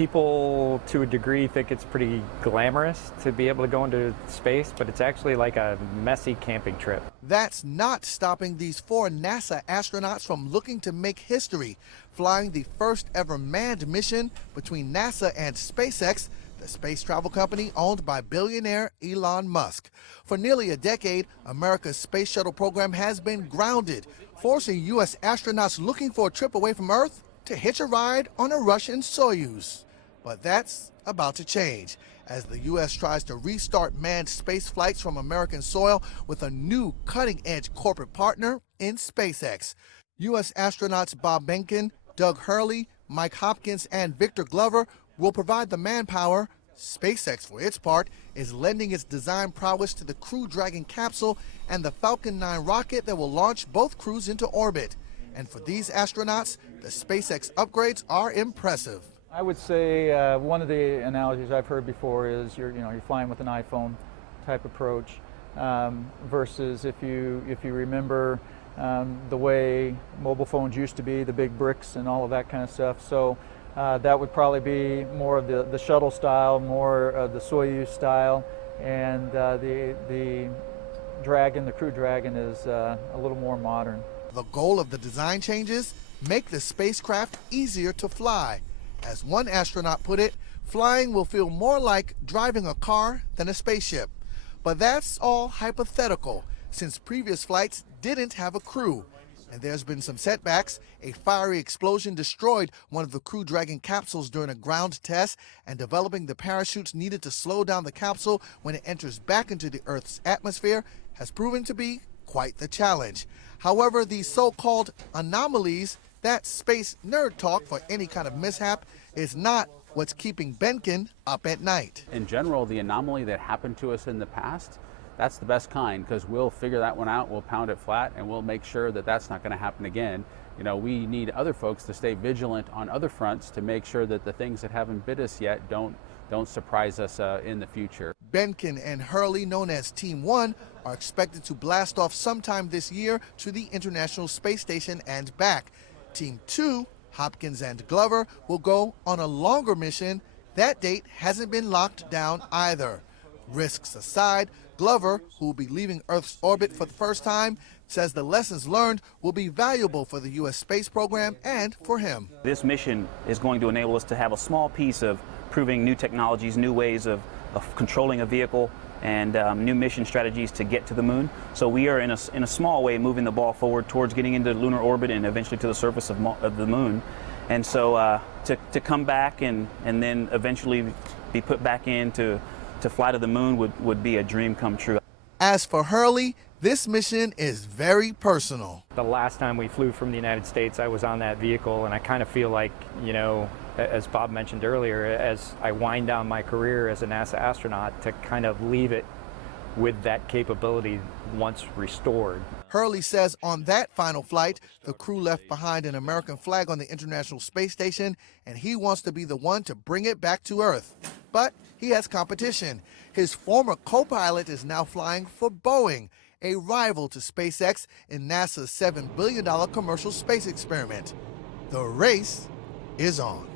People, to a degree, think it's pretty glamorous to be able to go into space, but it's actually like a messy camping trip. That's not stopping these 4 NASA astronauts from looking to make history, flying the first ever manned mission between NASA and SpaceX, the space travel company owned by billionaire Elon Musk. For nearly a decade, America's space shuttle program has been grounded, forcing U.S. astronauts looking for a trip away from Earth to hitch a ride on a Russian Soyuz. But that's about to change as the U.S. tries to restart manned space flights from American soil with a new cutting-edge corporate partner in SpaceX. U.S. astronauts Bob Behnken, Doug Hurley, Mike Hopkins, and Victor Glover will provide the manpower. SpaceX, for its part, is lending its design prowess to the Crew Dragon capsule and the Falcon 9 rocket that will launch both crews into orbit. And for these astronauts, the SpaceX upgrades are impressive. I would say one of the analogies I've heard before is you're flying with an iPhone type approach versus if you remember the way mobile phones used to be, the big bricks and all of that kind of stuff. So that would probably be more of the shuttle style, more of the Soyuz style, and the Dragon, the Crew Dragon, is a little more modern. The goal of the design changes? Make the spacecraft easier to fly. As one astronaut put it, flying will feel more like driving a car than a spaceship. But that's all hypothetical, since previous flights didn't have a crew. And there's been some setbacks. A fiery explosion destroyed one of the Crew Dragon capsules during a ground test, and developing the parachutes needed to slow down the capsule when it enters back into the Earth's atmosphere has proven to be quite the challenge. However, these so-called anomalies, that space nerd talk for any kind of mishap, is not what's keeping Behnken up at night. In general, the anomaly that happened to us in the past, that's the best kind, because we'll figure that one out, we'll pound it flat, and we'll make sure that that's not going to happen again. You know, we need other folks to stay vigilant on other fronts to make sure that the things that haven't bit us yet don't surprise us in the future. Behnken and Hurley, known as Team 1, are expected to blast off sometime this year to the International Space Station and back. Team 2, Hopkins and Glover, will go on a longer mission. That date hasn't been locked down either. Risks aside, Glover, who will be leaving Earth's orbit for the first time, says the lessons learned will be valuable for the U.S. space program and for him. This mission is going to enable us to have a small piece of proving new technologies, new ways of controlling a vehicle, and new mission strategies to get to the moon. So we are in a small way moving the ball forward towards getting into lunar orbit and eventually to the surface of the moon. And so to come back and then eventually be put back in to fly to the moon would be a dream come true. As for Hurley, this mission is very personal. The last time we flew from the United States, I was on that vehicle, and I kind of feel like, you know, as Bob mentioned earlier, as I wind down my career as a NASA astronaut, to kind of leave it with that capability once restored. Hurley says on that final flight, the crew left behind an American flag on the International Space Station, and he wants to be the one to bring it back to Earth. But he has competition. His former co-pilot is now flying for Boeing, a rival to SpaceX in NASA's $7 billion commercial space experiment. The race is on.